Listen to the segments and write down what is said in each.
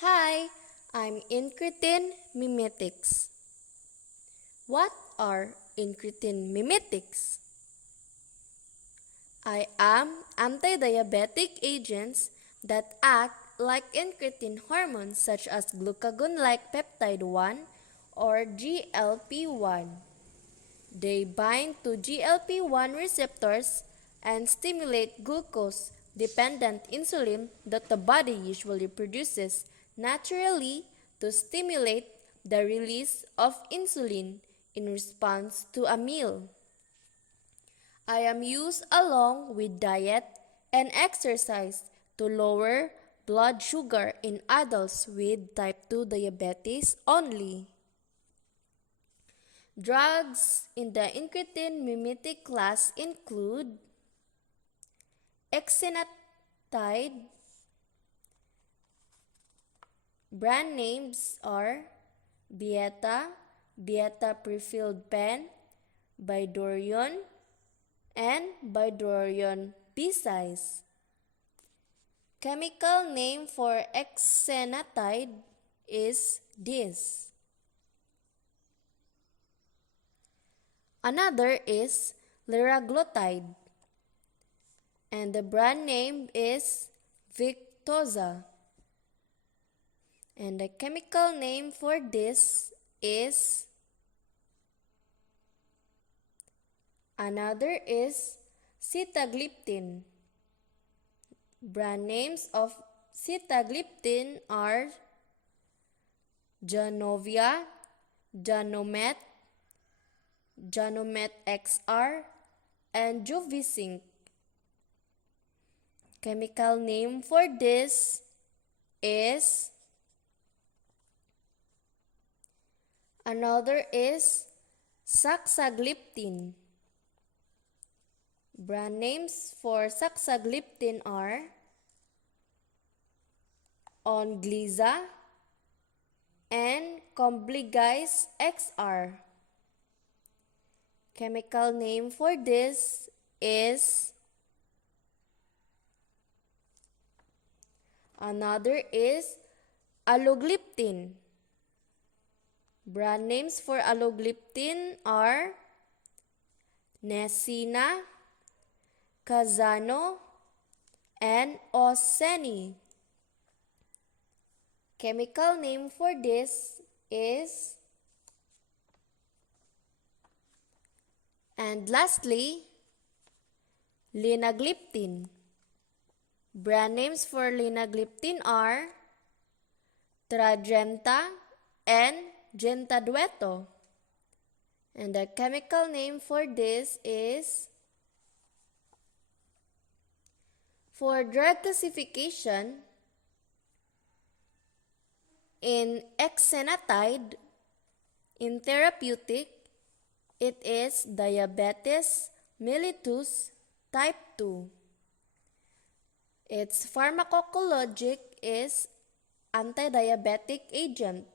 Hi, I'm Incretin Mimetics. What are Incretin Mimetics? I am anti-diabetic agents that act like incretin hormones such as glucagon-like peptide 1 or GLP-1. They bind to GLP-1 receptors and stimulate glucose-dependent insulin that the body usually produces naturally to stimulate the release of insulin in response to a meal. I am used along with diet and exercise to lower blood sugar in adults with type 2 diabetes only. Drugs in the incretin mimetic class include exenatide. Brand names are Bieta, Bieta prefilled pen, Bidorion, and Bidorion B-size. Chemical name for exenatide is this. Another is liraglutide, and the brand name is Victoza. And the chemical name for this is another is sitagliptin. Brand names of sitagliptin are Janovia, Janomet, Janomet XR, and Juvisync. Chemical name for this is another is saxagliptin. Brand names for saxagliptin are Ongliza and Combligase XR. Chemical name for this is another is alogliptin. Brand names for alogliptin are Nesina, Kazano, and Oseni. Chemical name for this is, and lastly, linagliptin. Brand names for linagliptin are Tradjenta and Gentadueto. And the chemical name for this is, for drug classification, in exenatide, in therapeutic, it is diabetes mellitus type 2. Its pharmacologic is anti-diabetic agent,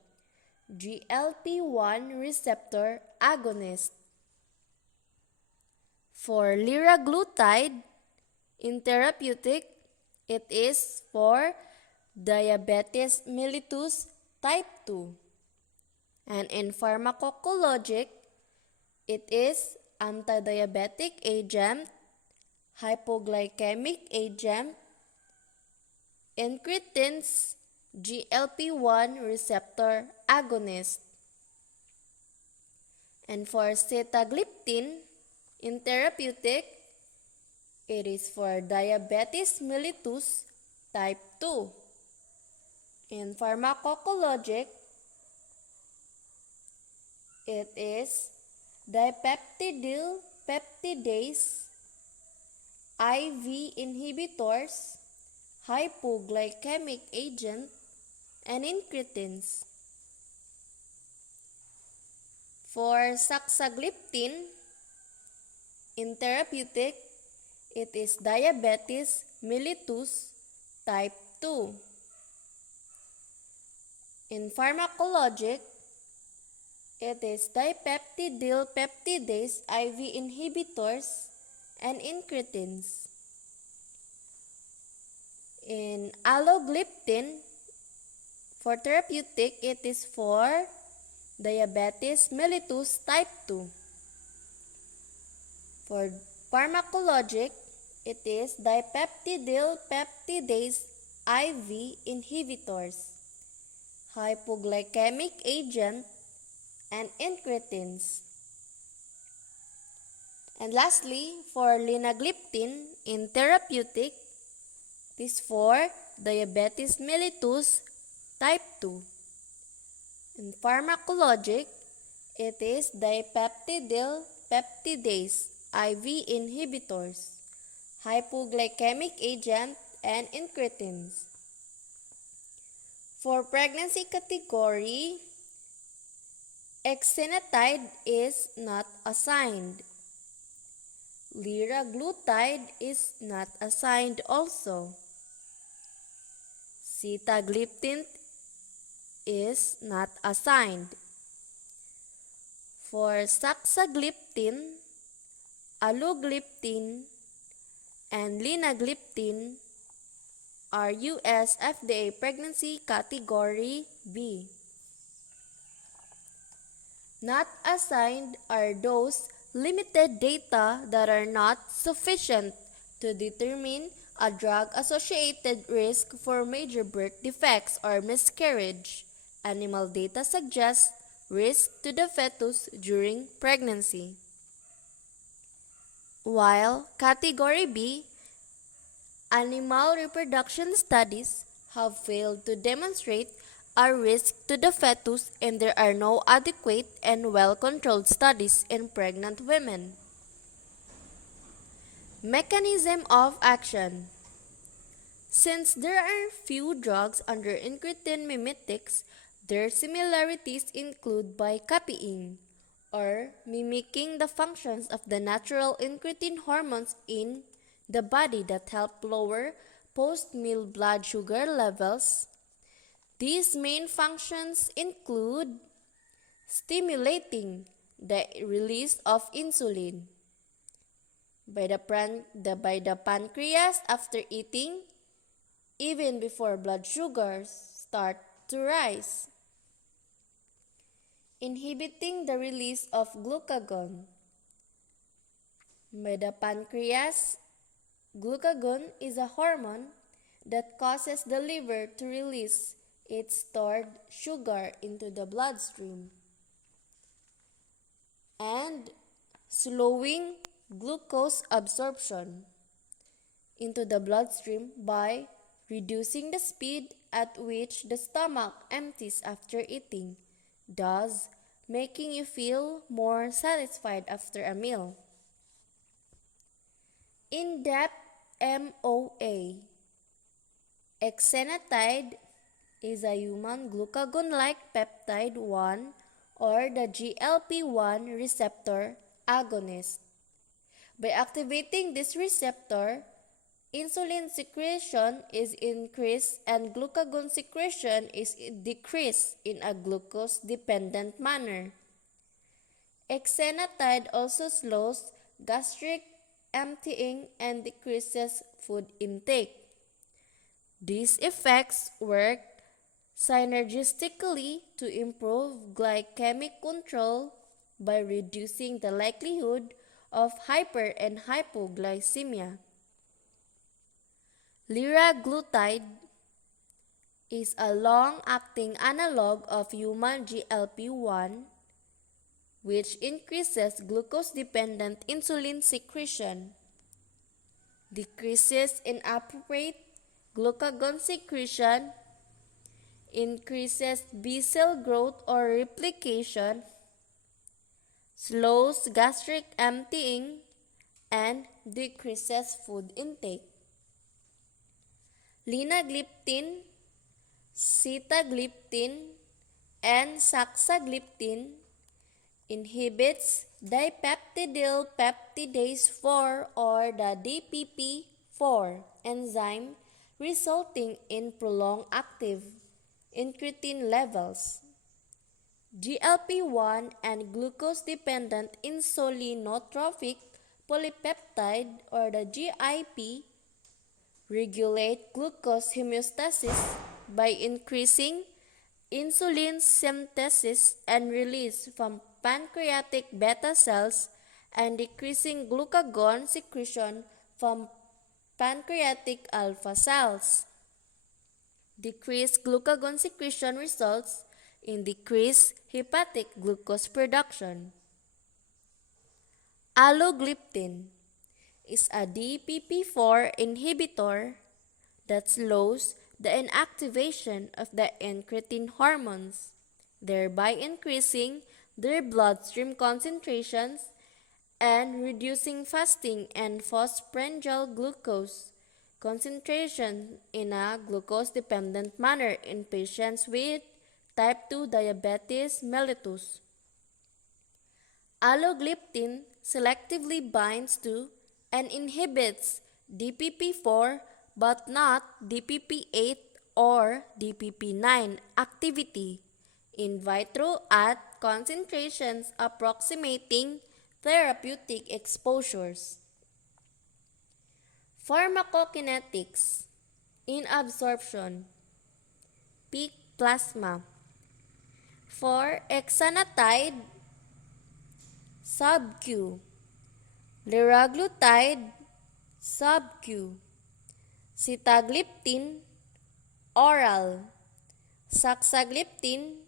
GLP-1 receptor agonist. For liraglutide, in therapeutic, it is for diabetes mellitus type 2. And in pharmacologic, it is anti-diabetic agent, hypoglycemic agent, incretins, GLP-1 receptor agonist. And for sitagliptin, in therapeutic, it is for diabetes mellitus type 2. In pharmacologic, it is dipeptidyl peptidase, IV inhibitors, hypoglycemic agent, and incretins. For saxagliptin, in therapeutic, it is diabetes mellitus type 2. In pharmacologic, it is dipeptidyl peptidase, IV inhibitors, and incretins. In allogliptin, for therapeutic, it is for diabetes mellitus type 2. For pharmacologic, it is dipeptidyl peptidase IV inhibitors, hypoglycemic agent, and incretins. And lastly, for linagliptin in therapeutic, it is for diabetes mellitus type 2. In pharmacologic, it is dipeptidyl peptidase IV inhibitors, hypoglycemic agent, and incretins. For pregnancy category, exenatide is not assigned. Liraglutide is not assigned also. Sitagliptin is not assigned. For saxagliptin, allogliptin, and linagliptin are US FDA pregnancy category B. Not assigned are those limited data that are not sufficient to determine a drug-associated risk for major birth defects or miscarriage. Animal data suggests risk to the fetus during pregnancy. While Category B, animal reproduction studies have failed to demonstrate a risk to the fetus, and there are no adequate and well-controlled studies in pregnant women. Mechanism of action. Since there are few drugs under Incretin Mimetics, their similarities include by copying or mimicking the functions of the natural incretin hormones in the body that help lower post-meal blood sugar levels. These main functions include stimulating the release of insulin by the pancreas after eating, even before blood sugars start to rise. Inhibiting the release of glucagon by the pancreas. Glucagon is a hormone that causes the liver to release its stored sugar into the bloodstream, and slowing glucose absorption into the bloodstream by reducing the speed at which the stomach empties after eating, thus making you feel more satisfied after a meal. In-depth MOA. Exenatide is a human glucagon-like peptide 1 or the GLP-1 receptor agonist. By activating this receptor, insulin secretion is increased and glucagon secretion is decreased in a glucose-dependent manner. Exenatide also slows gastric emptying and decreases food intake. These effects work synergistically to improve glycemic control by reducing the likelihood of hyper and hypoglycemia. Liraglutide is a long-acting analog of human GLP-1, which increases glucose-dependent insulin secretion, decreases inappropriate glucagon secretion, increases B cell growth or replication, slows gastric emptying, and decreases food intake. Linagliptin, sitagliptin, and saxagliptin inhibits dipeptidyl peptidase 4 or the DPP4 enzyme, resulting in prolonged active incretin levels. GLP-1 and glucose-dependent insulinotropic polypeptide or the GIP regulate glucose homeostasis by increasing insulin synthesis and release from pancreatic beta cells and decreasing glucagon secretion from pancreatic alpha cells. Decreased glucagon secretion results in decreased hepatic glucose production. Allogliptin is a DPP-4 inhibitor that slows the inactivation of the incretin hormones, thereby increasing their bloodstream concentrations and reducing fasting and postprandial glucose concentration in a glucose-dependent manner in patients with type 2 diabetes mellitus. Allogliptin selectively binds to and inhibits DPP-4 but not DPP-8 or DPP-9 activity in vitro at concentrations approximating therapeutic exposures. Pharmacokinetics in absorption. Peak plasma. For exenatide sub-Q, liraglutide sub-Q, sitagliptin oral, saxagliptin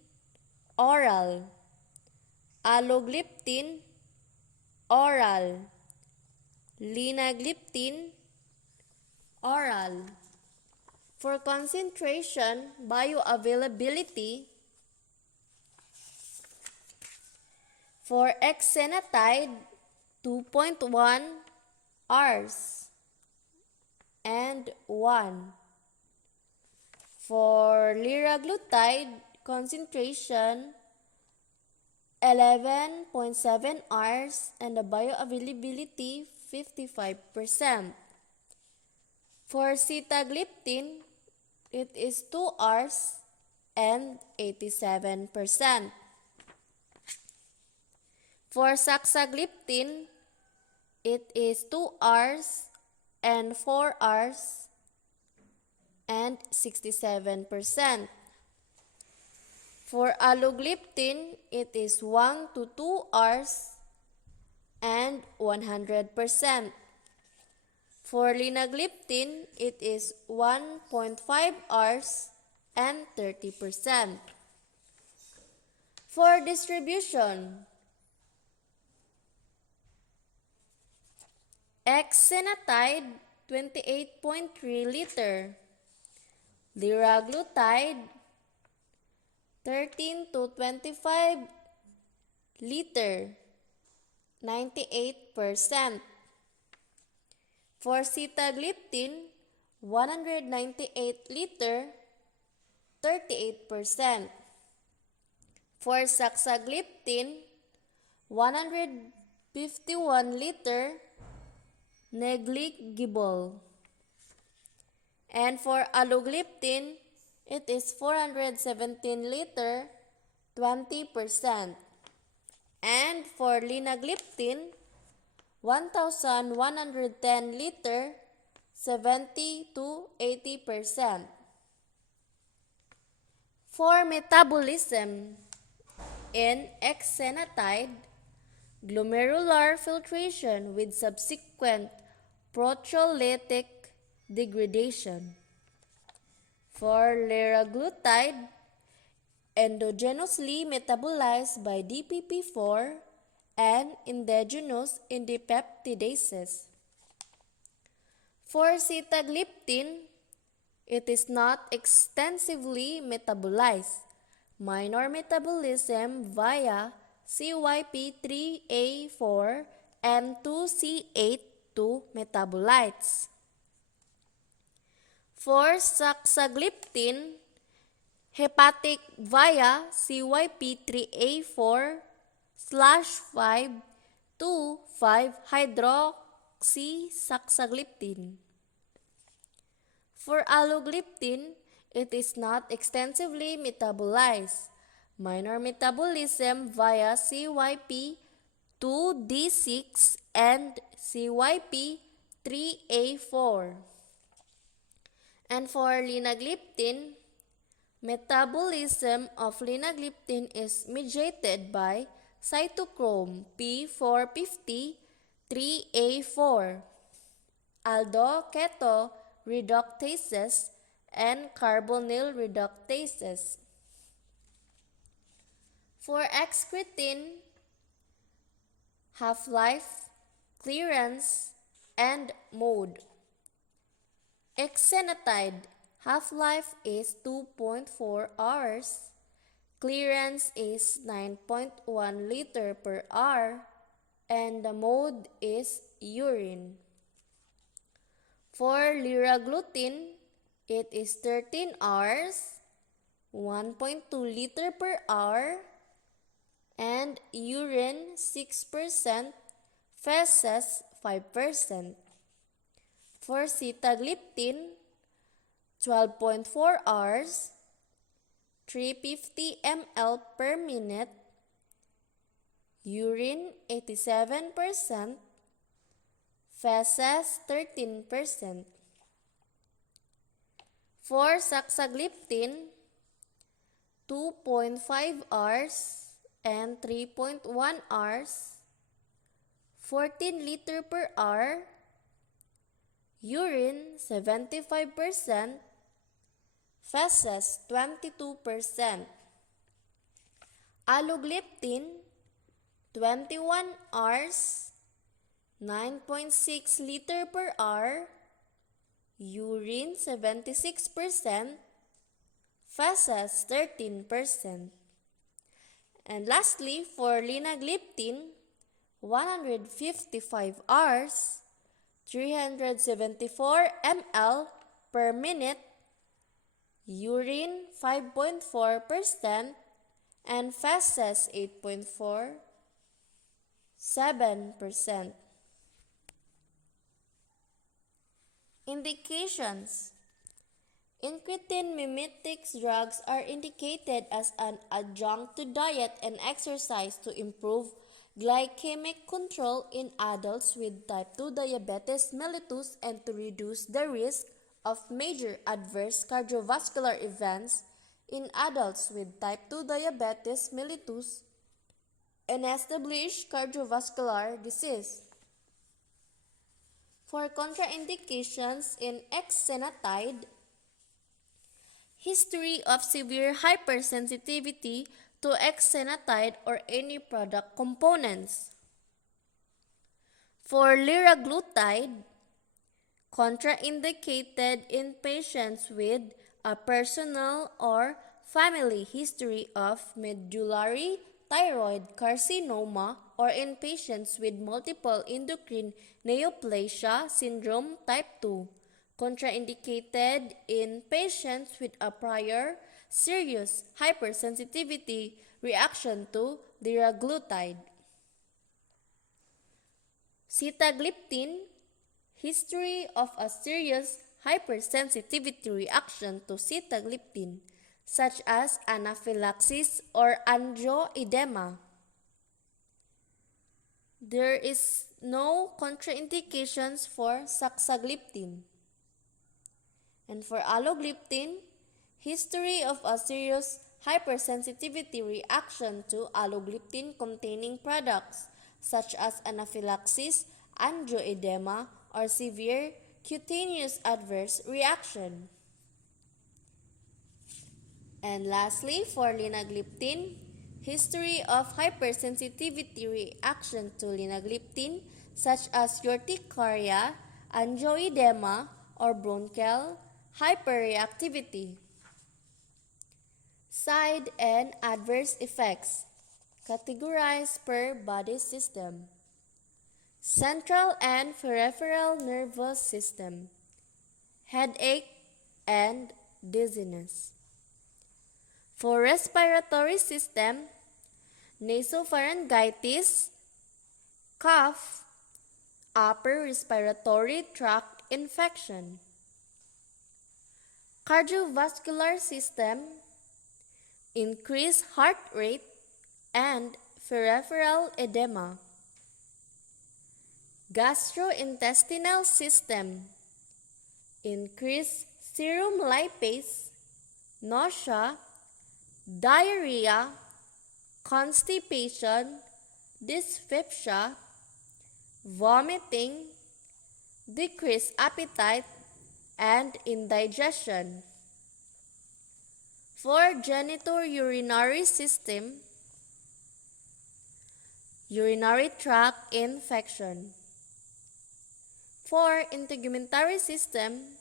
oral, allogliptin oral, linagliptin oral. For concentration bioavailability, for exenatide 2.1 hours and 1. For liraglutide concentration 11.7 hours and the bioavailability 55%. For sitagliptin, it is 2 hours and 87%. For saxagliptin, it is 2 hours and 4 hours and 67%. For allogliptin, it is 1 to 2 hours and 100%. For linagliptin, it is 1.5 hours and 30%. For distribution, exenatide 28.3 liter, liraglutide 13 to 25 liter, 98%. For sitagliptin 198 liter, 38%. For saxagliptin 151 liter, negligible. And for allogliptin, it is 417 liter, 20%. And for linagliptin, 1,110 liter, 70 to 80%. For metabolism, in exenatide, glomerular filtration with subsequent proteolytic degradation. For liraglutide, endogenously metabolized by DPP-4 and endogenous indipeptidases. For sitagliptin, it is not extensively metabolized. Minor metabolism via CYP3A4 and 2C8 metabolites. For saxagliptin, hepatic via CYP3A4/5 to 5-hydroxysaxagliptin. For allogliptin, it is not extensively metabolized. Minor metabolism via CYP2D6 and CYP3A4. And for linagliptin, metabolism of linagliptin is mediated by cytochrome P450 3A4, aldo-keto reductases, and carbonyl reductases. For excretin, half-life, clearance, and mode. Exenatide half-life is 2.4 hours, clearance is 9.1 liter per hour, and the mode is urine. For liraglutide, it is 13 hours, 1.2 liter per hour, and urine 6%, feces 5%. For sitagliptin, 12.4 hours, 350 ml per minute, urine 87%, feces 13%. For saxagliptin, 2.5 hours and 3.1 hours, 14 liter per hour, urine 75%, feces 22%. Alogliptin, 21 hours, 9.6 liter per hour, urine 76%, feces 13%. And lastly, for linagliptin, 155 hours, 374 ml per minute, urine 5.4%, and feces 8.47%. Indications. Incretin Mimetics drugs are indicated as an adjunct to diet and exercise to improve glycemic control in adults with type 2 diabetes mellitus and to reduce the risk of major adverse cardiovascular events in adults with type 2 diabetes mellitus and established cardiovascular disease. For contraindications in exenatide, history of severe hypersensitivity to exenatide or any product components. For liraglutide, contraindicated in patients with a personal or family history of medullary thyroid carcinoma or in patients with multiple endocrine neoplasia syndrome type 2. Contraindicated in patients with a prior serious hypersensitivity reaction to liraglutide. Sitagliptin, history of a serious hypersensitivity reaction to sitagliptin, such as anaphylaxis or angioedema. There is no contraindications for saxagliptin. And for alogliptin, history of a serious hypersensitivity reaction to alogliptin-containing products, such as anaphylaxis, angioedema, or severe cutaneous adverse reaction. And lastly, for linagliptin, history of hypersensitivity reaction to linagliptin, such as urticaria, angioedema, or bronchial hyperreactivity. Side and adverse effects, categorized per body system. Central and peripheral nervous system, headache and dizziness. For respiratory system, nasopharyngitis, cough, upper respiratory tract infection. Cardiovascular system, increased heart rate and peripheral edema. Gastrointestinal system, increased serum lipase, nausea, diarrhea, constipation, dyspepsia, vomiting, decreased appetite, and indigestion. For genitourinary system, urinary tract infection. For integumentary system,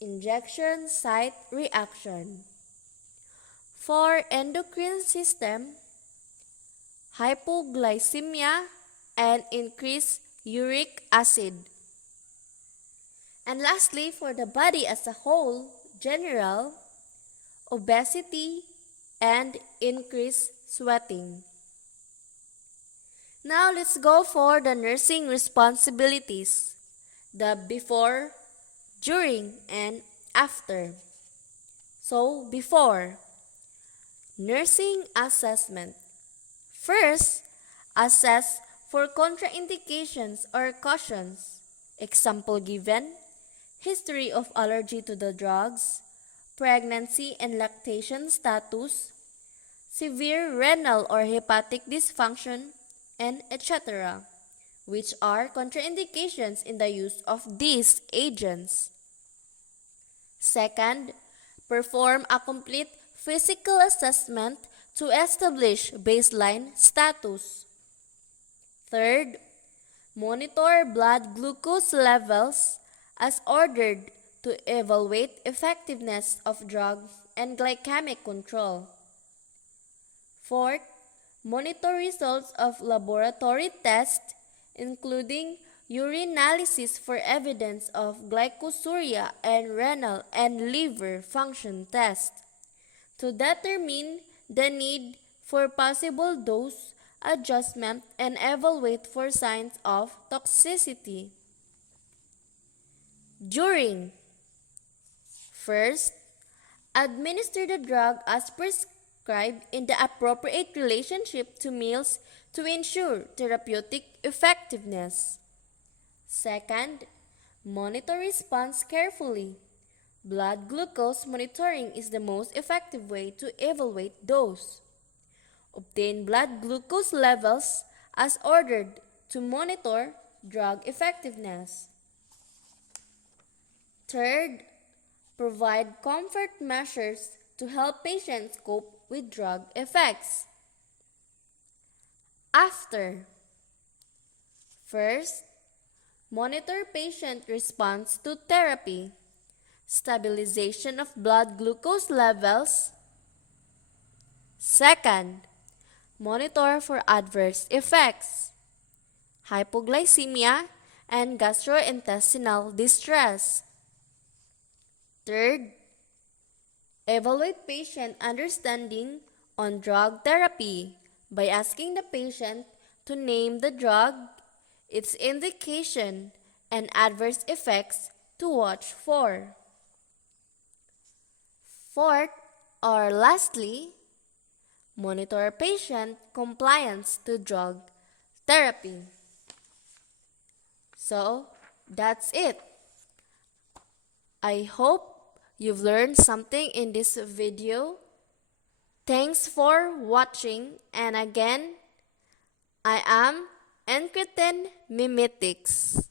injection site reaction. For endocrine system, hypoglycemia and increased uric acid. And lastly, for the body as a whole, general, obesity, and increased sweating. Now let's go for the nursing responsibilities, the before, during, and after. So, before, nursing assessment. First, assess for contraindications or cautions. Example given, history of allergy to the drugs, pregnancy and lactation status, severe renal or hepatic dysfunction, and etc., which are contraindications in the use of these agents. Second, perform a complete physical assessment to establish baseline status. Third, monitor blood glucose levels as ordered to evaluate effectiveness of drug and glycemic control. Fourth, monitor results of laboratory tests, including urinalysis for evidence of glycosuria and renal and liver function tests, to determine the need for possible dose adjustment and evaluate for signs of toxicity. During, first, administer the drug as prescribed in the appropriate relationship to meals to ensure therapeutic effectiveness. Second, monitor response carefully. Blood glucose monitoring is the most effective way to evaluate dose. Obtain blood glucose levels as ordered to monitor drug effectiveness. Third, provide comfort measures to help patients cope with drug effects. After, first, monitor patient response to therapy, stabilization of blood glucose levels. Second, monitor for adverse effects, hypoglycemia, and gastrointestinal distress. Third, evaluate patient understanding on drug therapy by asking the patient to name the drug, its indication, and adverse effects to watch for. Fourth, or lastly, monitor patient compliance to drug therapy. So, that's it. I hope you've learned something in this video. Thanks for watching, and again, I am Incretin Mimetics.